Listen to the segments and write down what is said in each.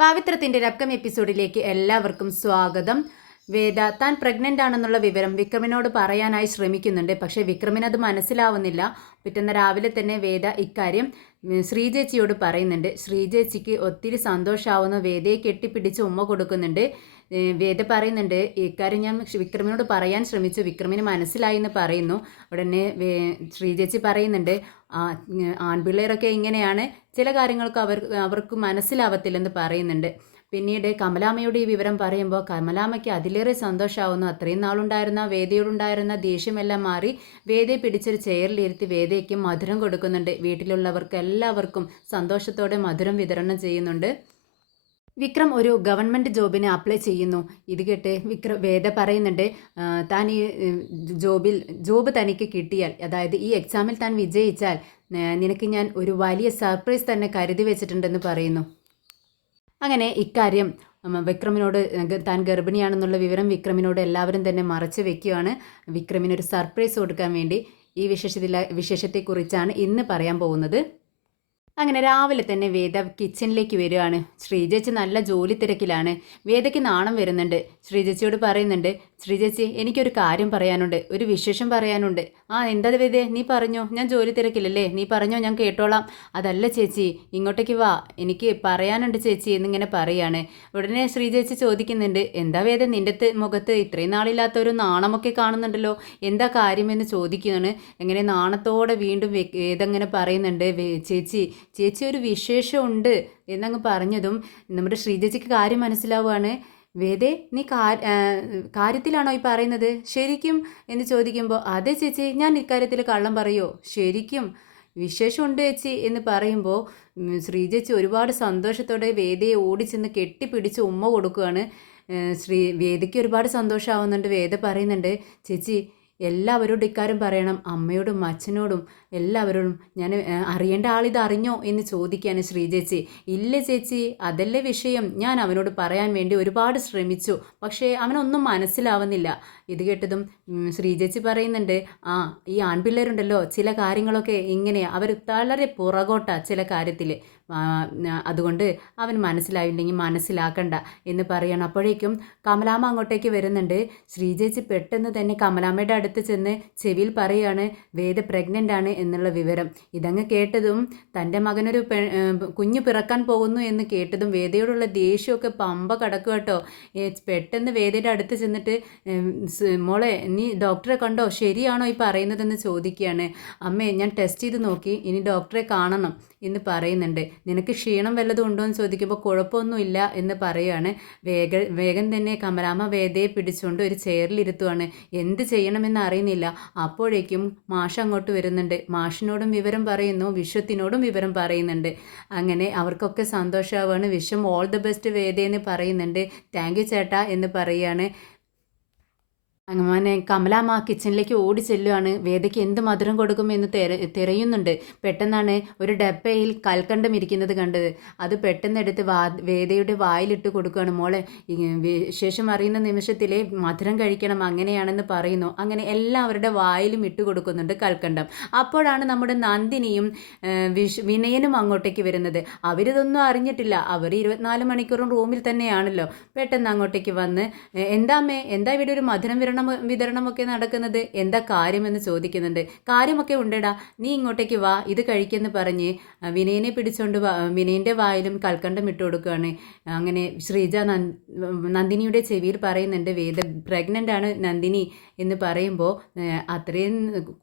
പാവിത്രത്തിൻ്റെ അപ്കം എപ്പിസോഡിലേക്ക് എല്ലാവർക്കും സ്വാഗതം. വേദ താൻ പ്രഗ്നൻ്റ് ആണെന്നുള്ള വിവരം വിക്രമിനോട് പറയാനായി ശ്രമിക്കുന്നുണ്ട്. പക്ഷേ വിക്രമിന് അത് മനസ്സിലാവുന്നില്ല. പിറ്റേന്ന് രാവിലെ തന്നെ വേദ ഇക്കാര്യം ശ്രീചേച്ചിയോട് പറയുന്നുണ്ട്. ശ്രീചേച്ചിക്ക് ഒത്തിരി സന്തോഷമാവുന്നു. വേദയെ കെട്ടിപ്പിടിച്ച് ഉമ്മ കൊടുക്കുന്നുണ്ട്. വേദ പറയുന്നുണ്ട്, ഇക്കാര്യം ഞാൻ വിക്രമിനോട് പറയാൻ ശ്രമിച്ചു, വിക്രമിന് മനസ്സിലായി എന്ന് പറയുന്നു. ഉടനെ ശ്രീചേച്ചി പറയുന്നുണ്ട്, ആൺപിള്ളേരൊക്കെ ഇങ്ങനെയാണ്, ചില കാര്യങ്ങൾക്ക് അവർക്ക് മനസ്സിലാവത്തില്ലെന്ന് പറയുന്നുണ്ട്. പിന്നീട് കമലാമ്മയോട് ഈ വിവരം പറയുമ്പോൾ കമലാമ്മയ്ക്ക് അതിലേറെ സന്തോഷമാവുന്നു. അത്രയും നാളുണ്ടായിരുന്ന വേദയോടുണ്ടായിരുന്ന ദേഷ്യമെല്ലാം മാറി വേദയെ പിടിച്ചൊരു ചെയറിലിരുത്തി വേദയ്ക്ക് മധുരം കൊടുക്കുന്നുണ്ട്. വീട്ടിലുള്ളവർക്ക് എല്ലാവർക്കും സന്തോഷത്തോടെ മധുരം വിതരണം ചെയ്യുന്നുണ്ട്. വിക്രം ഒരു ഗവൺമെൻറ് ജോബിന് അപ്ലൈ ചെയ്യുന്നു. ഇത് കേട്ട് വേദ പറയുന്നുണ്ട്, താൻ ഈ ജോബ് തനിക്ക് കിട്ടിയാൽ, അതായത് ഈ എക്സാമിൽ താൻ വിജയിച്ചാൽ നിനക്ക് ഞാൻ ഒരു വലിയ സർപ്രൈസ് തന്നെ കരുതി വെച്ചിട്ടുണ്ടെന്ന് പറയുന്നു. അങ്ങനെ ഇക്കാര്യം വിക്രമിനോട്, താൻ ഗർഭിണിയാണെന്നുള്ള വിവരം വിക്രമിനോട് എല്ലാവരും തന്നെ മറച്ചു വെക്കുകയാണ്. വിക്രമിനൊരു സർപ്രൈസ് കൊടുക്കാൻ വേണ്ടി ഈ വിശേഷത്തെക്കുറിച്ചാണ് ഇന്ന് പറയാൻ പോകുന്നത്. അങ്ങനെ രാവിലെ തന്നെ വേദ കിച്ചണിലേക്ക് വരികയാണ്. ശ്രീചേച്ചി നല്ല ജോലി തിരക്കിലാണ്. വേദയ്ക്ക് നാണം വരുന്നുണ്ട്. ശ്രീചേച്ചിയോട് പറയുന്നുണ്ട്, ശ്രീചേച്ചി എനിക്കൊരു കാര്യം പറയാനുണ്ട്, ഒരു വിശേഷം പറയാനുണ്ട്. എന്താ വേദേ, നീ പറഞ്ഞോ, ഞാൻ ജോലി തിരക്കില്ലല്ലേ, നീ പറഞ്ഞോ, ഞാൻ കേട്ടോളാം. അതല്ല ചേച്ചി, ഇങ്ങോട്ടേക്ക് വാ, എനിക്ക് പറയാനുണ്ട് ചേച്ചി എന്നിങ്ങനെ പറയാണ്. ഉടനെ ശ്രീചേച്ചി ചോദിക്കുന്നുണ്ട്, എന്താ വേദ നിൻ്റെ മുഖത്ത് ഇത്രയും നാളില്ലാത്തൊരു നാണമൊക്കെ കാണുന്നുണ്ടല്ലോ, എന്താ കാര്യമെന്ന് ചോദിക്കുകയാണ്. എങ്ങനെ നാണത്തോടെ വീണ്ടും വേദങ്ങനെ പറയുന്നുണ്ട്, ചേച്ചി ഒരു വിശേഷമുണ്ട് എന്നങ്ങ് പറഞ്ഞതും നമ്മുടെ ശ്രീചേച്ചിക്ക് കാര്യം മനസ്സിലാവുകയാണ്. വേദേ, നീ കാര്യത്തിലാണോ ഈ പറയുന്നത്, ശരിക്കും എന്ന് ചോദിക്കുമ്പോൾ, അതെ ചേച്ചി, ഞാൻ ഇക്കാര്യത്തിൽ കള്ളം പറയോ, ശരിക്കും വിശേഷമുണ്ട് ചേച്ചി എന്ന് പറയുമ്പോൾ ശ്രീചേച്ചി ഒരുപാട് സന്തോഷത്തോടെ വേദയെ ഓടിച്ചെന്ന് കെട്ടിപ്പിടിച്ച് ഉമ്മ കൊടുക്കുകയാണ്. വേദയ്ക്ക് ഒരുപാട് സന്തോഷമാവുന്നുണ്ട്. വേദ പറയുന്നുണ്ട്, ചേച്ചി എല്ലാവരോടും ഇക്കാര്യം പറയണം, അമ്മയോടും അച്ഛനോടും എല്ലാവരോടും. ഞാൻ അറിയേണ്ട ആളിത് അറിഞ്ഞോ എന്ന് ചോദിക്കുകയാണ് ശ്രീചേച്ചി. ഇല്ല ചേച്ചി, അതല്ലേ വിഷയം, ഞാൻ അവനോട് പറയാൻ വേണ്ടി ഒരുപാട് ശ്രമിച്ചു, പക്ഷേ അവനൊന്നും മനസ്സിലാവുന്നില്ല. ഇത് കേട്ടതും ശ്രീചേച്ചി പറയുന്നുണ്ട്, ഈ ആൺപിള്ളേരുണ്ടല്ലോ, ചില കാര്യങ്ങളൊക്കെ ഇങ്ങനെയാണ്, അവർ വളരെ പുറകോട്ടാ ചില കാര്യത്തിൽ, അതുകൊണ്ട് അവൻ മനസ്സിലായില്ലെങ്കിൽ മനസ്സിലാക്കണ്ട എന്ന് പറയണം. അപ്പോഴേക്കും കമലാമ്മ അങ്ങോട്ടേക്ക് വരുന്നുണ്ട്. ശ്രീചേച്ചി പെട്ടെന്ന് തന്നെ കമലാമ്മയുടെ അടുത്ത് ചെന്ന് ചെവിയിൽ പറയുകയാണ്, വേദ പ്രഗ്നൻ്റ് ആണ് എന്നുള്ള വിവരം. ഇതങ്ങ് കേട്ടതും തൻ്റെ മകനൊരു കുഞ്ഞ് പിറക്കാൻ പോകുന്നു എന്ന് കേട്ടതും വേദയോടുള്ള ദേഷ്യമൊക്കെ പമ്പ കടക്കുക കേട്ടോ. പെട്ടെന്ന് വേദയുടെ അടുത്ത് ചെന്നിട്ട്, മോളെ നീ ഡോക്ടറെ കണ്ടോ, ശരിയാണോ ഈ പറയുന്നതെന്ന് ചോദിക്കുകയാണ്. അമ്മേ, ഞാൻ ടെസ്റ്റ് ചെയ്ത് നോക്കി, ഇനി ഡോക്ടറെ കാണണം എന്ന് പറയുന്നുണ്ട്. നിനക്ക് ക്ഷീണം വല്ലതും ഉണ്ടോ എന്ന് ചോദിക്കുമ്പോൾ കുഴപ്പമൊന്നുമില്ല എന്ന് പറയുകയാണ്. വേഗം തന്നെ കമലാമ്മ വേദയെ പിടിച്ചുകൊണ്ട് ഒരു ചെയറിലിരുത്തുവാണ്. എന്ത് ചെയ്യണമെന്ന് അറിയുന്നില്ല. അപ്പോഴേക്കും മാഷ് അങ്ങോട്ട് വരുന്നുണ്ട്. മാഷിനോടും വിവരം പറയുന്നു, വിശ്വത്തിനോടും വിവരം പറയുന്നുണ്ട്. അങ്ങനെ അവർക്കൊക്കെ സന്തോഷമാവാണ്. വിശ്വം ഓൾ ദ ബെസ്റ്റ് വേദയെന്ന് പറയുന്നുണ്ട്. താങ്ക് യു ചേട്ടാ എന്ന് പറയുകയാണ്. അങ്ങനെ കമലാമ്മ കിച്ചണിലേക്ക് ഓടി ചെല്ലുകയാണ്. വേദയ്ക്ക് എന്ത് മധുരം കൊടുക്കുമെന്ന് തിരയുന്നുണ്ട്. പെട്ടെന്നാണ് ഒരു ഡപ്പയിൽ കൽക്കണ്ടം ഇരിക്കുന്നത് കണ്ടത്. അത് പെട്ടെന്ന് എടുത്ത് വേദയുടെ വായിലിട്ട് കൊടുക്കുകയാണ്. മോളെ, വിശേഷം അറിയുന്ന നിമിഷത്തിലെ മധുരം കഴിക്കണം, അങ്ങനെയാണെന്ന് പറയുന്നു. അങ്ങനെ എല്ലാവരുടെ വായിലും ഇട്ട് കൊടുക്കുന്നുണ്ട് കൽക്കണ്ടം. അപ്പോഴാണ് നമ്മുടെ നന്ദിനിയും വിനയനും അങ്ങോട്ടേക്ക് വരുന്നത്. അവരിതൊന്നും അറിഞ്ഞിട്ടില്ല. അവർ 24 മണിക്കൂറും റൂമിൽ തന്നെയാണല്ലോ. പെട്ടെന്ന് അങ്ങോട്ടേക്ക് വന്ന്, എന്താ ഇവിടെ ഒരു മധുരം വിതരണമൊക്കെ നടക്കുന്നത്, എന്താ കാര്യമെന്ന് ചോദിക്കുന്നുണ്ട്. കാര്യമൊക്കെ ഉണ്ടേടാ, നീ ഇങ്ങോട്ടേക്ക് വാ, ഇത് കഴിക്കെന്ന് പറഞ്ഞ് വിനയനെ പിടിച്ചുകൊണ്ട് വിനയൻ്റെ വായിലും കൽക്കണ്ടം ഇട്ട് കൊടുക്കുകയാണ്. അങ്ങനെ ശ്രീജ നന്ദിനിയുടെ ചെവിയിൽ പറയുന്നുണ്ട്, വേദ പ്രഗ്നൻ്റ് ആണ് നന്ദിനി എന്ന് പറയുമ്പോൾ, അത്രയും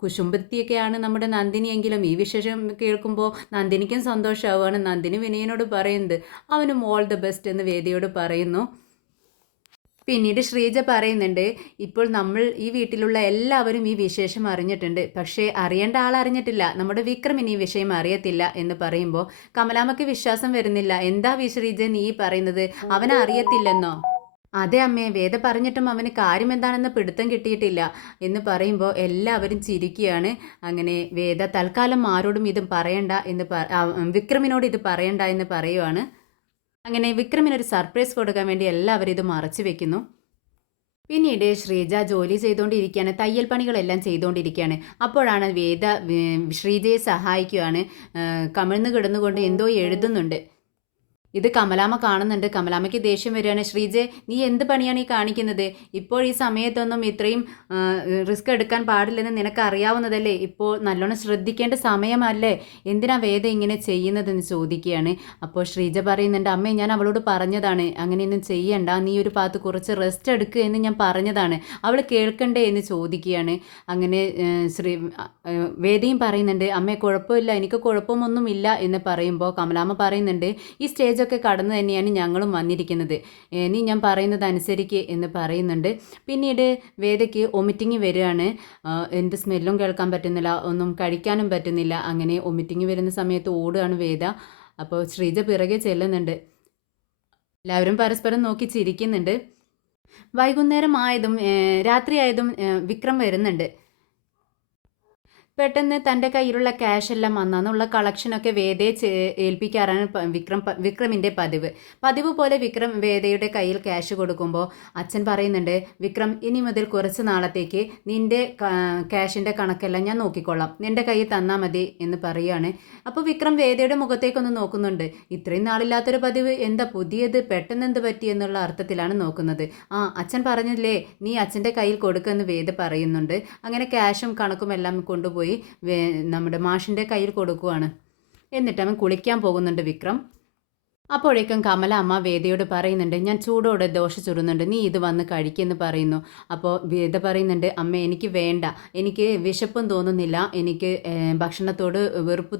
കുശുമ്പത്തിയൊക്കെയാണ് നമ്മുടെ നന്ദിനിയെങ്കിലും ഈ വിശേഷം കേൾക്കുമ്പോൾ നന്ദിനിക്കും സന്തോഷമാവുകയാണ്. നന്ദിനി വിനയനോട് പറയുന്നത്, അവനും ഓൾ ദ ബെസ്റ്റ് എന്ന് വേദയോട് പറയുന്നു. പിന്നീട് ശ്രീജ പറയുന്നുണ്ട്, ഇപ്പോൾ നമ്മൾ ഈ വീട്ടിലുള്ള എല്ലാവരും ഈ വിശേഷം അറിഞ്ഞിട്ടുണ്ട്, പക്ഷേ അറിയേണ്ട ആൾ അറിഞ്ഞിട്ടില്ല, നമ്മുടെ വിക്രമിന് ഈ വിഷയം അറിയത്തില്ല എന്ന് പറയുമ്പോൾ കമലാമ്മയ്ക്ക് വിശ്വാസം വരുന്നില്ല. എന്താ ശ്രീജ നീ പറയുന്നത്, അവൻ അറിയത്തില്ലെന്നോ? അതെ അമ്മേ, വേദ പറഞ്ഞിട്ടും അവന് കാര്യം എന്താണെന്ന് പിടുത്തം കിട്ടിയിട്ടില്ല എന്ന് പറയുമ്പോൾ എല്ലാവരും ചിരിക്കുകയാണ്. അങ്ങനെ വേദ തൽക്കാലം ആരോടും ഇത് പറയണ്ട എന്ന് വിക്രമിനോട് ഇത് പറയണ്ട എന്ന് പറയുവാണ്. അങ്ങനെ വിക്രമിനൊരു സർപ്രൈസ് കൊടുക്കാൻ വേണ്ടി എല്ലാവരും ഇത് മറച്ചു വെക്കുന്നു. പിന്നീട് ശ്രീജ ജോലി ചെയ്തുകൊണ്ടിരിക്കുകയാണ്, തയ്യൽ പണികളെല്ലാം ചെയ്തുകൊണ്ടിരിക്കുകയാണ്. അപ്പോഴാണ് വേദ ശ്രീജയെ സഹായിക്കുകയാണ്. കമിഴ്ന്ന് കിടന്നുകൊണ്ട് എന്തോ എഴുതുന്നുണ്ട്. ഇത് കമലാമ്മ കാണുന്നുണ്ട്. കമലാമ്മയ്ക്ക് ദേഷ്യം വരികയാണ്. ശ്രീജെ, നീ എന്ത് പണിയാണ് ഈ കാണിക്കുന്നത്? ഇപ്പോൾ ഈ സമയത്തൊന്നും ഇത്രയും റിസ്ക് എടുക്കാൻ പാടില്ലെന്ന് നിനക്ക് അറിയാവുന്നതല്ലേ? ഇപ്പോൾ നല്ലോണം ശ്രദ്ധിക്കേണ്ട സമയമല്ലേ? എന്തിനാ വേദ ഇങ്ങനെ ചെയ്യുന്നതെന്ന് ചോദിക്കുകയാണ്. അപ്പോൾ ശ്രീജ പറയുന്നുണ്ട്, അമ്മേ ഞാൻ അവളോട് പറഞ്ഞതാണ് അങ്ങനെയൊന്നും ചെയ്യണ്ട, നീ ഒരു ഭാഗത്ത് കുറച്ച് റെസ്റ്റ് എടുക്കുക എന്ന് ഞാൻ പറഞ്ഞതാണ്. അവൾ കേൾക്കണ്ടേ എന്ന് ചോദിക്കുകയാണ്. അങ്ങനെ വേദയും പറയുന്നുണ്ട്, അമ്മേ കുഴപ്പമില്ല, എനിക്ക് കുഴപ്പമൊന്നുമില്ല എന്ന് പറയുമ്പോൾ കമലാമ്മ പറയുന്നുണ്ട്, ഈ സ്റ്റേജൊക്കെ കടന്നു തന്നെയാണ് ഞങ്ങളും വന്നിരിക്കുന്നത്, നീ ഞാൻ പറയുന്നത് അനുസരിക്ക് എന്ന് പറയുന്നുണ്ട്. പിന്നീട് വേദയ്ക്ക് വൊമിറ്റിങ് വരികയാണ്. എന്ത് സ്മെല്ലും കേൾക്കാൻ പറ്റുന്നില്ല, ഒന്നും കഴിക്കാനും പറ്റുന്നില്ല. അങ്ങനെ വൊമിറ്റിങ് വരുന്ന സമയത്ത് ഓടുകയാണ് വേദ. അപ്പോൾ ശ്രീജ പിറകെ ചെല്ലുന്നുണ്ട്. എല്ലാവരും പരസ്പരം നോക്കി ചിരിക്കുന്നുണ്ട്. വൈകുന്നേരം ആയതും രാത്രിയായതും വിക്രം വരുന്നുണ്ട്. പെട്ടെന്ന് തൻ്റെ കയ്യിലുള്ള ക്യാഷ് എല്ലാം അന്നുള്ള കളക്ഷനൊക്കെ വേദയെ ഏൽപ്പിക്കാറാണ് വിക്രമിൻ്റെ പതിവ് പോലെ വിക്രം വേദയുടെ കയ്യിൽ ക്യാഷ് കൊടുക്കുമ്പോൾ അച്ഛൻ പറയുന്നുണ്ട്, വിക്രം ഇനി മുതൽ കുറച്ച് നാളത്തേക്ക് നിൻ്റെ ക്യാഷിൻ്റെ കണക്കെല്ലാം ഞാൻ നോക്കിക്കൊള്ളാം, നിൻ്റെ കയ്യിൽ തന്നാൽ മതി എന്ന് പറയുകയാണ്. അപ്പോൾ വിക്രം വേദയുടെ മുഖത്തേക്കൊന്ന് നോക്കുന്നുണ്ട്. ഇത്രയും നാളില്ലാത്തൊരു പതിവ്, എന്താ പുതിയത്, പെട്ടെന്ന് എന്ത് പറ്റി എന്നുള്ള അർത്ഥത്തിലാണ് നോക്കുന്നത്. അച്ഛൻ പറഞ്ഞില്ലേ നീ അച്ഛൻ്റെ കയ്യിൽ കൊടുക്കുമെന്ന് വേദ പറയുന്നുണ്ട്. അങ്ങനെ ക്യാഷും കണക്കും എല്ലാം കൊണ്ടുപോയി നമ്മുടെ മാഷിൻ്റെ കയ്യിൽ കൊടുക്കുവാണ്. എന്നിട്ട് അവൻ കുളിക്കാൻ പോകുന്നുണ്ട് വിക്രം. അപ്പോഴേക്കും കമല അമ്മ വേദയോട് പറയുന്നുണ്ട്, ഞാൻ ചൂടോടെ ദോശ ചുടുന്നുണ്ട്, നീ ഇത് വന്ന് കഴിക്കുമെന്ന് പറയുന്നു. അപ്പോൾ വേദ പറയുന്നുണ്ട്, അമ്മ എനിക്ക് വേണ്ട, എനിക്ക് വിശപ്പും തോന്നുന്നില്ല, എനിക്ക് ഭക്ഷണത്തോട് വെറുപ്പ്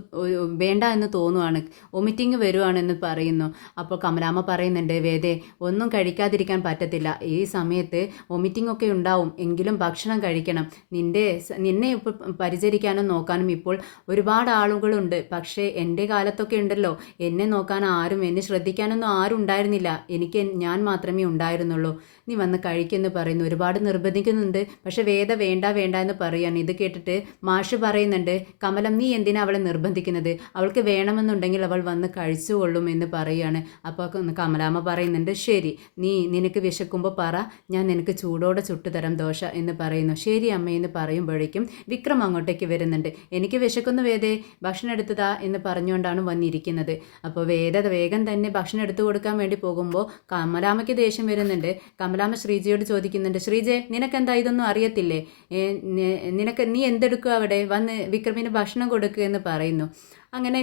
വേണ്ട എന്ന് തോന്നുവാണ്, വൊമിറ്റിങ് വരുവാണെന്ന് പറയുന്നു. അപ്പോൾ കമലാമ്മ പറയുന്നുണ്ട്, വേദേ ഒന്നും കഴിക്കാതിരിക്കാൻ പറ്റത്തില്ല, ഈ സമയത്ത് വൊമിറ്റിംഗ് ഒക്കെ ഉണ്ടാവും, എങ്കിലും ഭക്ഷണം കഴിക്കണം, നിന്നെ ഇപ്പോൾ പരിചരിക്കാനും നോക്കാനും ഇപ്പോൾ ഒരുപാട് ആളുകളുണ്ട്, പക്ഷേ എൻ്റെ കാലത്തൊക്കെ ഉണ്ടല്ലോ എന്നെ നോക്കാൻ ആരും എന്നെ ശ്രദ്ധിക്കാനൊന്നും ആരും ഉണ്ടായിരുന്നില്ല, ഞാൻ മാത്രമേ ഉണ്ടായിരുന്നുള്ളൂ, നീ വന്ന് കഴിക്കുമെന്ന് പറയുന്നു. ഒരുപാട് നിർബന്ധിക്കുന്നുണ്ട്, പക്ഷെ വേദ വേണ്ട വേണ്ട എന്ന് പറയുകയാണ്. ഇത് കേട്ടിട്ട് മാഷ് പറയുന്നുണ്ട്, കമലം നീ എന്തിനാ അവളെ നിർബന്ധിക്കുന്നത്, അവൾക്ക് വേണമെന്നുണ്ടെങ്കിൽ അവൾ വന്ന് കഴിച്ചുകൊള്ളും എന്ന് പറയുകയാണ്. അപ്പോൾ കമലാമ്മ പറയുന്നുണ്ട്, ശരി, നിനക്ക് വിശക്കുമ്പോൾ പറ, ഞാൻ നിനക്ക് ചൂടോടെ ചുട്ടുതരാം ദോശ എന്ന് പറയുന്നു. ശരി അമ്മയെന്ന് പറയുമ്പോഴേക്കും വിക്രം അങ്ങോട്ടേക്ക് വരുന്നുണ്ട്. എനിക്ക് വിശക്കുന്നു വേദേ, ഭക്ഷണം എടുത്തതാ എന്ന് പറഞ്ഞുകൊണ്ടാണ് വന്നിരിക്കുന്നത്. അപ്പോൾ വേഗം തന്നെ ഭക്ഷണം എടുത്തു കൊടുക്കാൻ വേണ്ടി പോകുമ്പോൾ കമലാമ്മയ്ക്ക് ദേഷ്യം വരുന്നുണ്ട്. കമലാമ്മ ശ്രീജയോട് ചോദിക്കുന്നുണ്ട്, ശ്രീജയെ നിനക്കെന്താ ഇതൊന്നും അറിയത്തില്ലേ, നീ എന്തെടുക്കുക അവിടെ, വന്ന് വിക്രമിന് ഭക്ഷണം കൊടുക്കുക എന്ന് പറയുന്നു. അങ്ങനെ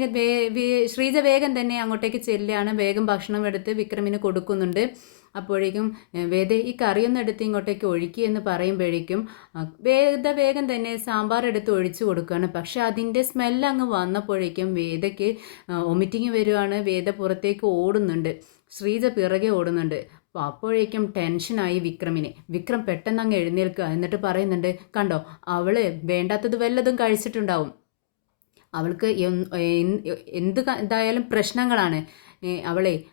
ശ്രീജ വേഗം തന്നെ അങ്ങോട്ടേക്ക് ചെല്ലുകയാണ്. വേഗം ഭക്ഷണം എടുത്ത് വിക്രമിന് കൊടുക്കുന്നുണ്ട്. അപ്പോഴേക്കും ഈ കറിയൊന്നും എടുത്ത് ഇങ്ങോട്ടേക്ക് ഒഴിക്കുക എന്ന് പറയുമ്പോഴേക്കും വേഗം തന്നെ സാമ്പാർ എടുത്ത് ഒഴിച്ചു കൊടുക്കുകയാണ്. പക്ഷെ അതിൻ്റെ സ്മെല്ല് അങ്ങ് വന്നപ്പോഴേക്കും വേദയ്ക്ക് വൊമിറ്റിങ് വരുവാണ്. വേദ പുറത്തേക്ക് ഓടുന്നുണ്ട്, ശ്രീജ പിറകെ ഓടുന്നുണ്ട്. അപ്പോൾ അപ്പോഴേക്കും ടെൻഷനായി വിക്രം പെട്ടെന്ന് അങ്ങ് എഴുന്നേൽക്കുക. എന്നിട്ട് പറയുന്നുണ്ട്, കണ്ടോ അവൾ വേണ്ടാത്തത് വല്ലതും കഴിച്ചിട്ടുണ്ടാവും, അവൾക്ക് എന്ത് ഇതായാലും പ്രശ്നങ്ങളാണ്,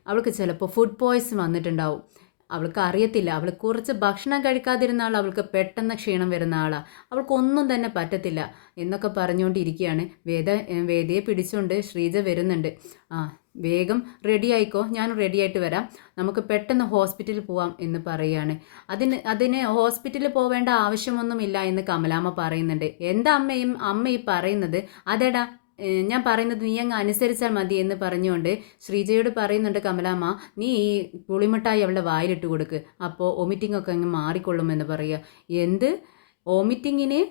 അവൾക്ക് ചിലപ്പോൾ ഫുഡ് പോയ്സൺ വന്നിട്ടുണ്ടാവും, അവൾക്ക് അറിയത്തില്ല, അവൾ കുറച്ച് ഭക്ഷണം കഴിക്കാതിരുന്ന ആൾ അവൾക്ക് പെട്ടെന്ന് ക്ഷീണം വരുന്ന ആളാണ്, അവൾക്കൊന്നും തന്നെ പറ്റത്തില്ല എന്നൊക്കെ പറഞ്ഞുകൊണ്ടിരിക്കുകയാണ്. വേദയെ പിടിച്ചുകൊണ്ട് ശ്രീജ വരുന്നുണ്ട്. വേഗം റെഡി ആയിക്കോ, ഞാൻ റെഡി ആയിട്ട് വരാം, നമുക്ക് പെട്ടെന്ന് ഹോസ്പിറ്റലിൽ പോവാം എന്ന് പറയുകയാണ്. അതിന് ഹോസ്പിറ്റലിൽ പോവേണ്ട ആവശ്യമൊന്നുമില്ല എന്ന് കമലാമ്മ പറയുന്നുണ്ട്. എന്താ അമ്മ ഈ പറയുന്നത്, അതേടാ ഞാൻ പറയുന്നത് നീ അങ്ങ് അനുസരിച്ചാൽ മതി എന്ന് പറഞ്ഞുകൊണ്ട് ശ്രീജയോട് പറയുന്നുണ്ട് കമലാമ്മ, നീ ഈ പുളിമിഠായി അവളുടെ വായിലിട്ട് കൊടുക്ക്, അപ്പോൾ വൊമിറ്റിംഗ് ഒക്കെ അങ്ങ് മാറിക്കൊള്ളുമെന്ന് പറയുക. എന്ത് വൊമിറ്റിങ്ങിന്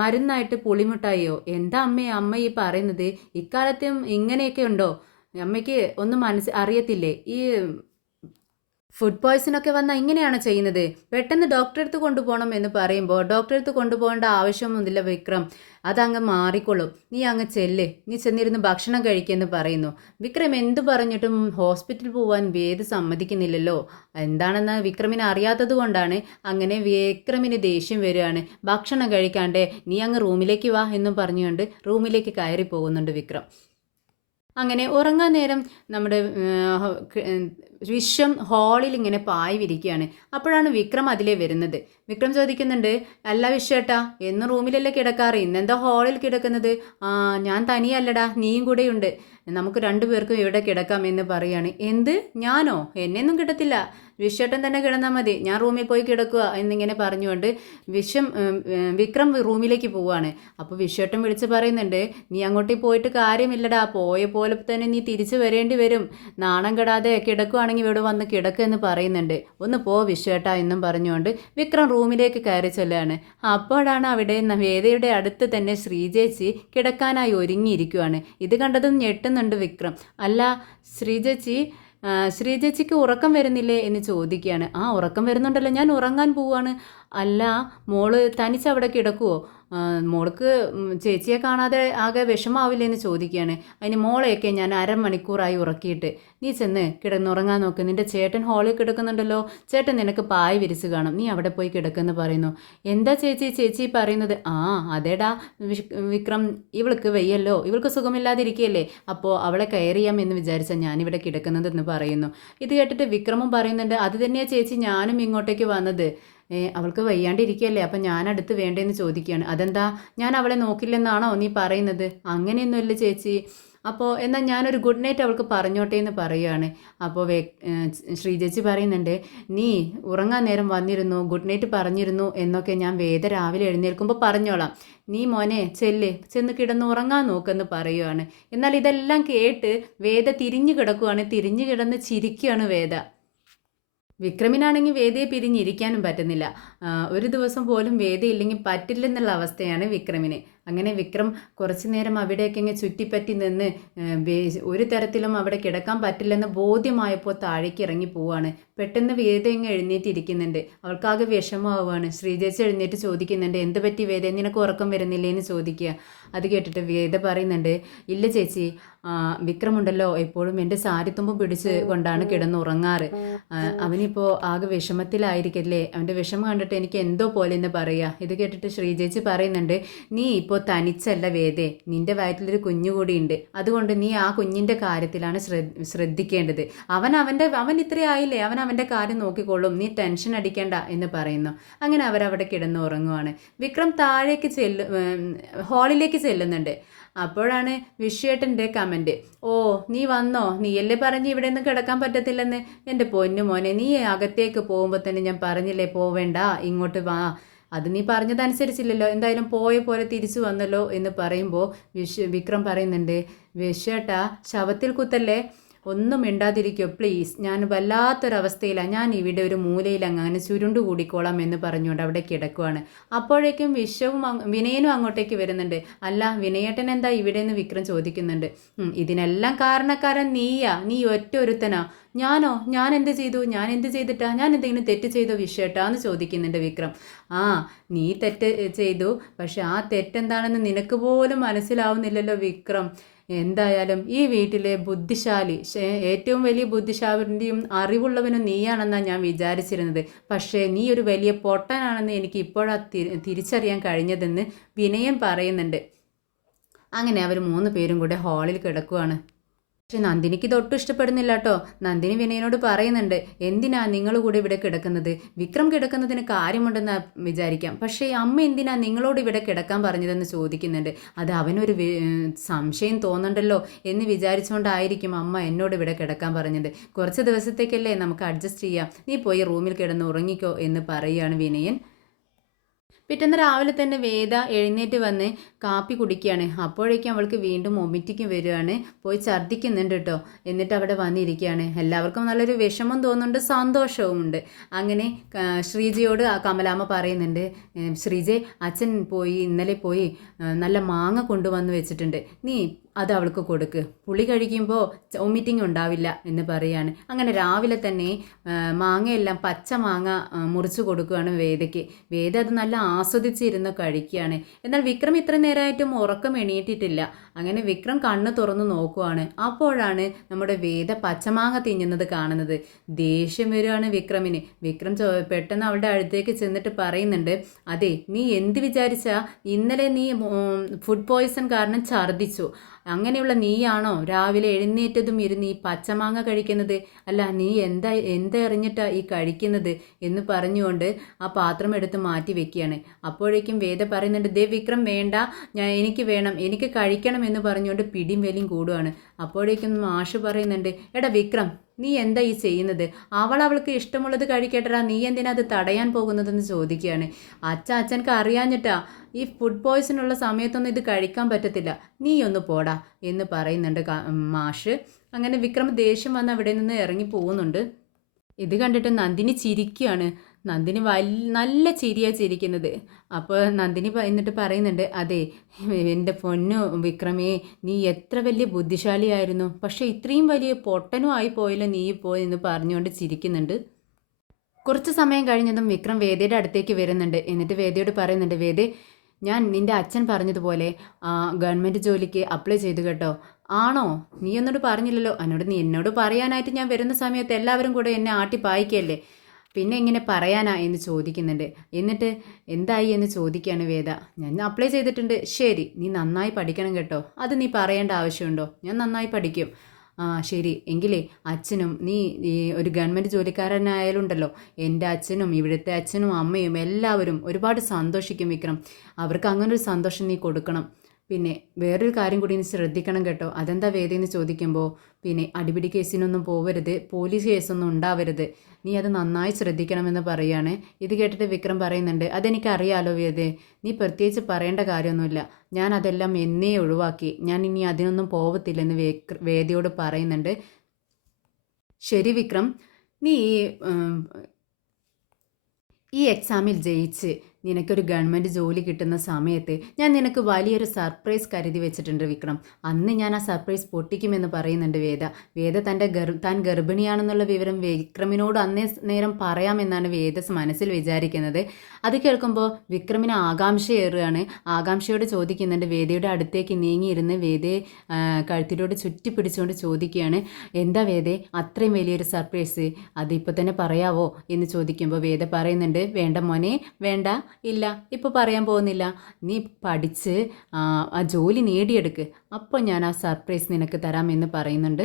മരുന്നായിട്ട് പുളിമിഠായിയോ, എന്താ അമ്മ ഈ പറയുന്നത്, ഇക്കാലത്തും ഇങ്ങനെയൊക്കെ ഉണ്ടോ, അമ്മയ്ക്ക് ഒന്നും അറിയത്തില്ലേ, ഈ ഫുഡ് പോയ്സണൊക്കെ വന്നാൽ ഇങ്ങനെയാണ് ചെയ്യുന്നത്, പെട്ടെന്ന് ഡോക്ടറെ അടുത്ത് കൊണ്ടുപോകണം എന്ന് പറയുമ്പോൾ ഡോക്ടറെ അടുത്ത് കൊണ്ടുപോകേണ്ട ആവശ്യമൊന്നുമില്ല വിക്രം, അതങ്ങ് മാറിക്കൊള്ളും, നീ അങ്ങ് നീ ചെന്നിരുന്ന് ഭക്ഷണം കഴിക്കുമെന്ന് പറയുന്നു. വിക്രം എന്തു പറഞ്ഞിട്ടും ഹോസ്പിറ്റലിൽ പോകാൻ വേദ സമ്മതിക്കുന്നില്ലല്ലോ, എന്താണെന്ന് വിക്രമിന് അറിയാത്തത് കൊണ്ടാണ്. അങ്ങനെ വിക്രമിന് ദേഷ്യം വരികയാണ്. ഭക്ഷണം കഴിക്കാണ്ടേ നീ അങ്ങ് റൂമിലേക്ക് വാ എന്നും പറഞ്ഞുകൊണ്ട് റൂമിലേക്ക് കയറി പോകുന്നുണ്ട് വിക്രം. അങ്ങനെ ഉറങ്ങാൻ നേരം നമ്മുടെ വിശ്വം ഹാളിൽ ഇങ്ങനെ പായി വിരിക്കുകയാണ്. അപ്പോഴാണ് വിക്രം അതിലേ വരുന്നത്. വിക്രം ചോദിക്കുന്നുണ്ട്, അല്ല വിശ്വേട്ടാ, എന്നും റൂമിലല്ലേ കിടക്കാറ്, ഇന്നെന്താ ഹാളിൽ കിടക്കുന്നത്? ഞാൻ തനിയല്ലടാ, നീയും കൂടെയുണ്ട്, നമുക്ക് രണ്ടുപേർക്കും ഇവിടെ കിടക്കാം എന്ന് പറയാണ്. എന്ത്, ഞാനോ? എന്നെയൊന്നും കിടത്തില്ല, വിശ്വേട്ടൻ തന്നെ കിടന്നാൽ മതി, ഞാൻ റൂമിൽ പോയി കിടക്കുക എന്നിങ്ങനെ പറഞ്ഞുകൊണ്ട് വിക്രം റൂമിലേക്ക് പോവുകയാണ്. അപ്പോൾ വിശ്വേട്ടൻ വിളിച്ച് പറയുന്നുണ്ട്, നീ അങ്ങോട്ടേക്ക് പോയിട്ട് കാര്യമില്ലടാ, പോയ പോലെ തന്നെ നീ തിരിച്ചു വരേണ്ടി വരും, നാണം കെടാതെ കിടക്കുകയാണെങ്കിൽ ഇവിടെ വന്ന് കിടക്കുക എന്ന് പറയുന്നുണ്ട്. ഒന്ന് പോ വിശ്വേട്ടാ എന്നും പറഞ്ഞുകൊണ്ട് വിക്രം റൂമിലേക്ക് കയറി ചെല്ലുകയാണ്. അപ്പോഴാണ് അവിടെ വേദയുടെ അടുത്ത് തന്നെ ശ്രീജേച്ചി കിടക്കാനായി ഒരുങ്ങിയിരിക്കുകയാണ്. ഇത് കണ്ടതും ഞെട്ടുന്നുണ്ട് വിക്രം. അല്ല ശ്രീജേച്ചിക്ക് ഉറക്കം വരുന്നില്ലേ എന്ന് ചോദിക്കുകയാണ്. ആ, ഉറക്കം വരുന്നുണ്ടല്ലോ, ഞാൻ ഉറങ്ങാൻ പോവാണ്. അല്ല, മോള് തനിച്ചവിടെ കിടക്കുവോ? മോൾക്ക് ചേച്ചിയെ കാണാതെ ആകെ വിഷമാവില്ലേ എന്ന് ചോദിക്കുകയാണ്. അതിന് മോളെയൊക്കെ ഞാൻ അരമണിക്കൂറായി ഉറക്കിയിട്ട്, നീ ചെന്ന് കിടന്നുറങ്ങാൻ നോക്ക്, നിൻ്റെ ചേട്ടൻ ഹാളിൽ കിടക്കുന്നുണ്ടല്ലോ, ചേട്ടൻ നിനക്ക് പായ വിരിച്ച് കാണും, നീ അവിടെ പോയി കിടക്കുമെന്ന് പറയുന്നു. എന്താ ചേച്ചി പറയുന്നത്? ആ അതേടാ വിക്രം, ഇവൾക്ക് വയ്യല്ലോ, ഇവൾക്ക് സുഖമില്ലാതിരിക്കുകയല്ലേ, അപ്പോൾ അവളെ കെയർ ചെയ്യാമെന്ന് വിചാരിച്ചാൽ ഞാനിവിടെ കിടക്കുന്നതെന്ന് പറയുന്നു. ഇത് കേട്ടിട്ട് വിക്രമും പറയുന്നുണ്ട്, അത് തന്നെയാണ് ചേച്ചി ഞാനും ഇങ്ങോട്ടേക്ക് വന്നത്, അവൾക്ക് വയ്യാണ്ടിരിക്കുകയല്ലേ, അപ്പം ഞാൻ അടുത്ത് വേണ്ടേന്ന് ചോദിക്കുകയാണ്. അതെന്താ, ഞാൻ അവളെ നോക്കില്ലെന്നാണോ നീ പറയുന്നത്? അങ്ങനെയൊന്നുമില്ല ചേച്ചി. അപ്പോൾ എന്നാൽ ഞാനൊരു ഗുഡ് നൈറ്റ് അവൾക്ക് പറഞ്ഞോട്ടെ എന്ന് പറയുകയാണ്. അപ്പോൾ ശ്രീജേച്ചി പറയുന്നുണ്ട്, നീ ഉറങ്ങാൻ നേരം വന്നിരുന്നു, ഗുഡ് നൈറ്റ് പറഞ്ഞിരുന്നു എന്നൊക്കെ ഞാൻ വേദ രാവിലെ എഴുന്നേൽക്കുമ്പോൾ പറഞ്ഞോളാം, നീ മോനെ ചെന്ന് കിടന്ന് ഉറങ്ങാൻ നോക്കെന്ന് പറയുകയാണ്. എന്നാൽ ഇതെല്ലാം കേട്ട് വേദ തിരിഞ്ഞു കിടക്കുകയാണ്, തിരിഞ്ഞു കിടന്ന് ചിരിക്കുകയാണ് വേദ. വിക്രമിനാണെങ്കിൽ വേദയെ പിരിഞ്ഞിരിക്കാനും പറ്റുന്നില്ല. ഒരു ദിവസം പോലും വേദയില്ലെങ്കിൽ പറ്റില്ലെന്നുള്ള അവസ്ഥയാണ് വിക്രമിന്. അങ്ങനെ വിക്രം കുറച്ചു നേരം അവിടേക്ക് ഇങ്ങനെ ചുറ്റിപ്പറ്റി നിന്ന് ഒരു തരത്തിലും അവിടെ കിടക്കാൻ പറ്റില്ലെന്ന് ബോധ്യമായപ്പോൾ താഴേക്ക് ഇറങ്ങി പോവാണ്. പെട്ടെന്ന് വേദ ഇങ്ങ് എഴുന്നേറ്റിരിക്കുന്നുണ്ട്. അവൾക്കാകെ വിഷമമാവുകയാണ്. ശ്രീജേച്ചി എഴുന്നേറ്റ് ചോദിക്കുന്നുണ്ട്, എന്ത് പറ്റി വേദ, നിനക്ക് ഉറക്കം വരുന്നില്ലേ എന്ന് ചോദിക്കുക. അത് കേട്ടിട്ട് വേദ പറയുന്നുണ്ട്, ഇല്ല ചേച്ചി, വിക്രമുണ്ടല്ലോ എപ്പോഴും എൻ്റെ സാരിത്തുമ്പ് പിടിച്ച് കൊണ്ടാണ് കിടന്നുറങ്ങാറ്, അവനിപ്പോൾ ആകെ വിഷമത്തിലായിരിക്കല്ലേ, അവൻ്റെ വിഷമം കണ്ടിട്ട് എനിക്ക് എന്തോ പോലെ എന്ന് പറയുക. ഇത് കേട്ടിട്ട് ശ്രീജേച്ചി പറയുന്നുണ്ട്, നീ ഇപ്പോൾ തനിച്ചല്ല വേദേ, നിൻ്റെ വയറ്റിലൊരു കുഞ്ഞുകൂടിയുണ്ട്, അതുകൊണ്ട് നീ ആ കുഞ്ഞിൻ്റെ കാര്യത്തിലാണ് ശ്രദ്ധിക്കേണ്ടത്, അവൻ ഇത്രയായില്ലേ, അവൻ്റെ കാര്യം നോക്കിക്കൊള്ളും, നീ ടെൻഷൻ അടിക്കേണ്ട എന്ന് പറയുന്നു. അങ്ങനെ അവരവിടെ കിടന്നുറങ്ങുവാണ്. വിക്രം താഴേക്ക് ഹാളിലേക്ക് ചെല്ലുന്നുണ്ട്. അപ്പോഴാണ് വിശ്വേട്ടൻ്റെ കമൻറ്റ്, ഓ നീ വന്നോ, നീയല്ലേ പറഞ്ഞ് ഇവിടെ നിന്ന് കിടക്കാൻ പറ്റത്തില്ലെന്ന്, എൻ്റെ പൊന്നു മോനെ, നീ അകത്തേക്ക് പോകുമ്പോൾ തന്നെ ഞാൻ പറഞ്ഞില്ലേ പോവേണ്ട, ഇങ്ങോട്ട് വാ, അത് നീ പറഞ്ഞതനുസരിച്ചില്ലല്ലോ, എന്തായാലും പോയ പോലെ തിരിച്ചു വന്നല്ലോ എന്ന് പറയുമ്പോൾ വിക്രം പറയുന്നുണ്ട്, വിശ്വേട്ടാ ശവത്തിൽ കുത്തല്ലേ, ഒന്നും മിണ്ടാതിരിക്കോ പ്ലീസ്, ഞാൻ വല്ലാത്തൊരവസ്ഥയിലാണ്, ഞാൻ ഇവിടെ ഒരു മൂലയിൽ അങ്ങനെ ചുരുണ്ടു കൂടിക്കോളാം എന്ന് പറഞ്ഞുകൊണ്ട് അവിടെ കിടക്കുവാണ്. അപ്പോഴേക്കും വിനയനും അങ്ങോട്ടേക്ക് വരുന്നുണ്ട്. അല്ല വിനയേട്ടൻ എന്താ ഇവിടെ എന്ന് വിക്രം ചോദിക്കുന്നുണ്ട്. ഇതിനെല്ലാം കാരണക്കാരൻ നീയാ, നീ ഒറ്റ ഒരുത്തനാ. ഞാനോ, ഞാൻ എന്ത് ചെയ്തിട്ടാ, ഞാൻ എന്തെങ്കിലും തെറ്റ് ചെയ്തോ വിശ്വേട്ടാ എന്ന് ചോദിക്കുന്നുണ്ട് വിക്രം. ആ, നീ തെറ്റ് ചെയ്തു, പക്ഷെ ആ തെറ്റെന്താണെന്ന് നിനക്ക് പോലും മനസ്സിലാവുന്നില്ലല്ലോ വിക്രം. എന്തായാലും ഈ വീട്ടിലെ ബുദ്ധിശാലി, ഏറ്റവും വലിയ ബുദ്ധിശാലിയും അറിവുള്ളവനും നീയാണെന്നാണ് ഞാൻ വിചാരിച്ചിരുന്നത്, പക്ഷേ നീ ഒരു വലിയ പൊട്ടനാണെന്ന് എനിക്ക് ഇപ്പോഴാണ് തിരിച്ചറിയാൻ കഴിഞ്ഞതെന്ന് വിനയൻ പറയുന്നുണ്ട്. അങ്ങനെ അവർ 3 പേരും കൂടെ ഹാളിൽ കിടക്കുവാണ്. പക്ഷെ നന്ദിനിക്ക് ഇതൊട്ടും ഇഷ്ടപ്പെടുന്നില്ല കേട്ടോ. നന്ദിനി വിനയനോട് പറയുന്നുണ്ട്, എന്തിനാ നിങ്ങൾ കൂടെ ഇവിടെ കിടക്കുന്നത്, വിക്രം കിടക്കുന്നതിന് കാര്യമുണ്ടെന്ന് വിചാരിക്കാം, പക്ഷേ അമ്മ എന്തിനാ നിങ്ങളോട് ഇവിടെ കിടക്കാൻ പറഞ്ഞതെന്ന് ചോദിക്കുന്നുണ്ട്. അത് അവനൊരു സംശയം തോന്നണ്ടല്ലോ എന്ന് വിചാരിച്ചുകൊണ്ടായിരിക്കും അമ്മ എന്നോട് ഇവിടെ കിടക്കാൻ പറഞ്ഞത്. കുറച്ച് ദിവസത്തേക്കല്ലേ, നമുക്ക് അഡ്ജസ്റ്റ് ചെയ്യാം, നീ പോയി റൂമിൽ കിടന്ന് ഉറങ്ങിക്കോ എന്ന് പറയുകയാണ് വിനയൻ. പിറ്റേന്ന് രാവിലെ തന്നെ വേദ എഴുന്നേറ്റ് വന്ന് കാപ്പി കുടിക്കുകയാണ്. അപ്പോഴേക്കും അവൾക്ക് വീണ്ടും വൊമിറ്റിങ് വരികയാണ്, പോയി ഛർദ്ദിക്കുന്നുണ്ട് കേട്ടോ. എന്നിട്ട് അവിടെ വന്നിരിക്കുകയാണ്. എല്ലാവർക്കും നല്ലൊരു വിഷമം തോന്നുന്നുണ്ട്, സന്തോഷവുമുണ്ട്. അങ്ങനെ ശ്രീജയോട് കമലാമ്മ പറയുന്നുണ്ട്, ശ്രീജയ് അച്ഛൻ ഇന്നലെ പോയി നല്ല മാങ്ങ കൊണ്ടുവന്ന് വെച്ചിട്ടുണ്ട്, നീ അത് അവൾക്ക് കൊടുക്ക്, പുളി കഴിക്കുമ്പോൾ വൊമിറ്റിംഗ് ഉണ്ടാവില്ല എന്ന് പറയാണ്. അങ്ങനെ രാവിലെ തന്നെ മാങ്ങയെല്ലാം പച്ച മാങ്ങ മുറിച്ച് കൊടുക്കുകയാണ് വേദയ്ക്ക്. വേദ അത് നല്ല ആസ്വദിച്ചിരുന്ന് കഴിക്കുകയാണ്. എന്നാൽ വിക്രം ഇത്ര നേരമായിട്ടും ഉറക്കം എണീറ്റിട്ടില്ല. അങ്ങനെ വിക്രം കണ്ണ് തുറന്ന് നോക്കുവാണ്. അപ്പോഴാണ് നമ്മുടെ വേദ പച്ചമാങ്ങ തിന്നുന്നത് കാണുന്നത്. ദേഷ്യം വരികയാണ് വിക്രമിന്. വിക്രം പെട്ടെന്ന് അവളുടെ അടുത്തേക്ക് ചെന്നിട്ട് പറയുന്നുണ്ട്, അതെ നീ എന്ത് വിചാരിച്ചാ, ഇന്നലെ നീ ഫുഡ് പോയ്സൺ കാരണം ഛർദ്ദിച്ചു, അങ്ങനെയുള്ള നീയാണോ രാവിലെ എഴുന്നേറ്റതും ഇരുന്ന് ഈ പച്ചമാങ്ങ കഴിക്കുന്നത്? അല്ല നീ എന്തറിഞ്ഞിട്ടാ ഈ കഴിക്കുന്നത് എന്ന് പറഞ്ഞുകൊണ്ട് ആ പാത്രം എടുത്ത് മാറ്റി വെക്കുകയാണ്. അപ്പോഴേക്കും വേദ പറയുന്നുണ്ട്, ദേ വിക്രം വേണ്ട, എനിക്ക് വേണം, എനിക്ക് കഴിക്കണം എന്ന് പറഞ്ഞുകൊണ്ട് പിടിയും വലിയും കൂടുകയാണ്. അപ്പോഴേക്കും മാഷ് പറയുന്നുണ്ട്, എടാ വിക്രം നീ എന്താ ഈ ചെയ്യുന്നത്? അവൾക്ക് ഇഷ്ടമുള്ളത് കഴിക്കട്ടടാ, നീ എന്തിനാ അത് തടയാൻ പോകുന്നതെന്ന് ചോദിക്കുകയാണ്. അച്ഛനക്ക് അറിയാഞ്ഞിട്ടാ, ഈ ഫുഡ് പോയ്സൺ ഉള്ള സമയത്തൊന്നും ഇത് കഴിക്കാൻ പറ്റത്തില്ല, നീ ഒന്ന് പോടാ എന്ന് പറയുന്നുണ്ട് മാഷ്. അങ്ങനെ വിക്രം ദേഷ്യം വന്ന് അവിടെ നിന്ന് ഇറങ്ങി പോകുന്നുണ്ട്. ഇത് കണ്ടിട്ട് നന്ദിനി ചിരിക്കുകയാണ്. നന്ദിനി നല്ല ചിരിയാണ് ചിരിക്കുന്നത്. അപ്പോൾ നന്ദിനി എന്നിട്ട് പറയുന്നുണ്ട്, അതെ എൻ്റെ പൊന്നു വിക്രമേ, നീ എത്ര വലിയ ബുദ്ധിശാലിയായിരുന്നു, പക്ഷേ ഇത്രയും വലിയ പൊട്ടനും ആയി പോയല്ലോ നീ എന്ന് പറഞ്ഞുകൊണ്ട് ചിരിക്കുന്നുണ്ട്. കുറച്ച് സമയം കഴിഞ്ഞതും വിക്രം വേദയുടെ അടുത്തേക്ക് വരുന്നുണ്ട്. എന്നിട്ട് വേദയോട് പറയുന്നുണ്ട്, വേദേ ഞാൻ നിൻ്റെ അച്ഛൻ പറഞ്ഞതുപോലെ ഗവൺമെൻറ് ജോലിക്ക് അപ്ലൈ ചെയ്തു കേട്ടോ. ആണോ? നീ എന്നോട് പറഞ്ഞില്ലല്ലോ. എന്നോട് പറയാനായിട്ട് ഞാൻ വരുന്ന സമയത്ത് എല്ലാവരും കൂടെ എന്നെ ആട്ടി പായിക്കല്ലേ, പിന്നെ എങ്ങനെ പറയാനാ എന്ന് ചോദിക്കുന്നുണ്ട്. എന്നിട്ട് എന്തായി എന്ന് ചോദിക്കുകയാണ് വേദ. ഞാൻ അപ്ലൈ ചെയ്തിട്ടുണ്ട്. ശരി, നീ നന്നായി പഠിക്കണം കേട്ടോ. അത് നീ പറയേണ്ട ആവശ്യമുണ്ടോ? ഞാൻ നന്നായി പഠിക്കും. ശരി എങ്കിലേ അച്ഛനും നീ ഈ ഒരു ഗവൺമെൻറ് ജോലിക്കാരനായാലുണ്ടല്ലോ, എൻ്റെ അച്ഛനും ഇവിടുത്തെ അച്ഛനും അമ്മയും എല്ലാവരും ഒരുപാട് സന്തോഷിക്കും വിക്രം. അവർക്ക് അങ്ങനൊരു സന്തോഷം നീ കൊടുക്കണം. പിന്നെ വേറൊരു കാര്യം കൂടി നീ ശ്രദ്ധിക്കണം കേട്ടോ. അതെന്താ വേദയെന്ന് ചോദിക്കുമ്പോൾ, പിന്നെ അടിപിടി കേസിനൊന്നും പോവരുത്, പോലീസ് കേസൊന്നും ഉണ്ടാവരുത്, നീ അത് നന്നായി ശ്രദ്ധിക്കണമെന്ന് പറയുകയാണ്. ഇത് കേട്ടിട്ട് വിക്രം പറയുന്നുണ്ട്, അതെനിക്കറിയാലോ വേദേ, നീ പ്രത്യേകിച്ച് പറയേണ്ട കാര്യമൊന്നുമില്ല, ഞാൻ അതെല്ലാം എന്നേ ഒഴിവാക്കി, ഞാൻ ഇനി അതിനൊന്നും പോവത്തില്ലെന്ന് വേദയോട് പറയുന്നുണ്ട്. ശരി വിക്രം, നീ ഈ എക്സാമിൽ ജയിച്ച് നിനക്കൊരു ഗവൺമെൻറ് ജോലി കിട്ടുന്ന സമയത്ത് ഞാൻ നിനക്ക് വലിയൊരു സർപ്രൈസ് കരുതി വെച്ചിട്ടുണ്ട് വിക്രം. അന്ന് ഞാൻ ആ സർപ്രൈസ് പൊട്ടിക്കുമെന്ന് പറയുന്നുണ്ട് വേദ താൻ ഗർഭിണിയാണെന്നുള്ള വിവരം വിക്രമിനോട് അന്നേ നേരം പറയാമെന്നാണ് വേദ മനസ്സിൽ വിചാരിക്കുന്നത്. അത് കേൾക്കുമ്പോൾ വിക്രമിന് ആകാംക്ഷയേറുകയാണ്. ആകാംക്ഷയോട് ചോദിക്കുന്നുണ്ട്. വേദയുടെ അടുത്തേക്ക് നീങ്ങിയിരുന്ന് വേദയെ കഴുത്തിലൂടെ ചുറ്റിപ്പിടിച്ചുകൊണ്ട് ചോദിക്കുകയാണ്, എന്താ വേദേ അത്രയും വലിയൊരു സർപ്രൈസ്, അതിപ്പോൾ തന്നെ പറയാവോ എന്ന് ചോദിക്കുമ്പോൾ വേദ പറയുന്നുണ്ട്, വേണ്ട മോനെ വേണ്ട, ഇല്ല ഇപ്പോൾ പറയാൻ പോകുന്നില്ല, നീ പഠിച്ച് ആ ജോലി നേടിയെടുക്ക്, അപ്പോൾ ഞാൻ ആ സർപ്രൈസ് നിനക്ക് തരാമെന്ന് പറയുന്നുണ്ട്.